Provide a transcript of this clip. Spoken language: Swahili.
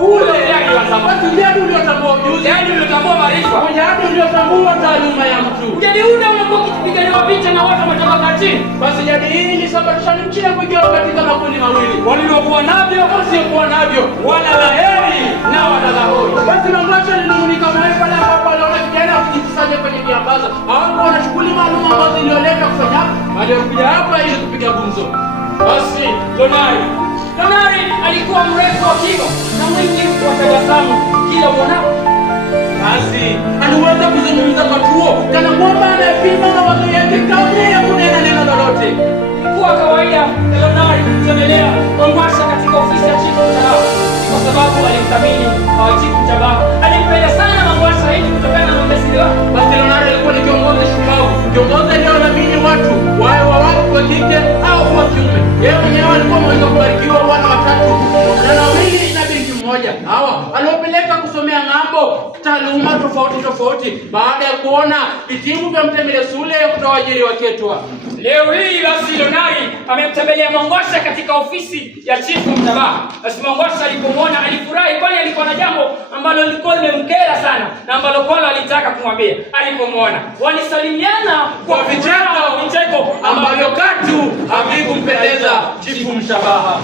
Ule yani watambua. Basi jadi uliotambua ujuzi. Jadi uliotambua maarifa. Jadi uliotambua taaluma ya mtu. Jadi ule unakuwa ukipigania vita na watu matabaka chini. Basi jadi hii ni sababisha nchi ya kugawa katika makundi mawili. Waliokuwa navyo wasiokuwa navyo. Wana laheri na wana lahoi. Basi Mangwasha linung'unika mahali pale ambapo waliona vijana wakijikusanya kwenye viambaza. Hawakuwa wana shughuli maalum ambazo ilioleka kufanya. Waliokuja hapa ili kupiga gumzo. Basi Lonari alikuwa mrefu wa kimo na mwingi wa tabasamu kila mwonapo. Basi aliweza kuzungumza kwa tuo kana kwamba anapima mawazo yake kabla ya kunena neno lolote. Ilikuwa kawaida Lonari kutembelea Mangwasha katika ofisi ya Chifu Mtabaha, kwa sababu alimthamini Chifu Mtabaha. Alimpenda sana Mangwasha ili kutokana na mapesi wake. Basi Lonari alikuwa ni kiongozi shupavu, kiongozi aliyeamini watu wawe wa kike au wa kiume. Yeye mwenyewe alikuwa mwenye kubarikiwa wana watatu, wavulana wawili na binti mmoja. Hawa aliopeleka kusomea ng'ambo taaluma tofauti baada ya kuona vitimu vya Mtembele Sule kutoajiri waketwa. Leo hii basi Lonari amemtembelea Mangwasha katika ofisi ya Chifu Mtabaha. Basi Mangwasha alipomwona alifurahi, kwani alikuwa na jambo ambalo lilikuwa limemkera sana na ambalo kwalo alitaka kumwambia. Alipomwona walisalimiana kwa vicheko ambavyo katu havikumpendeza Chifu Mtabaha.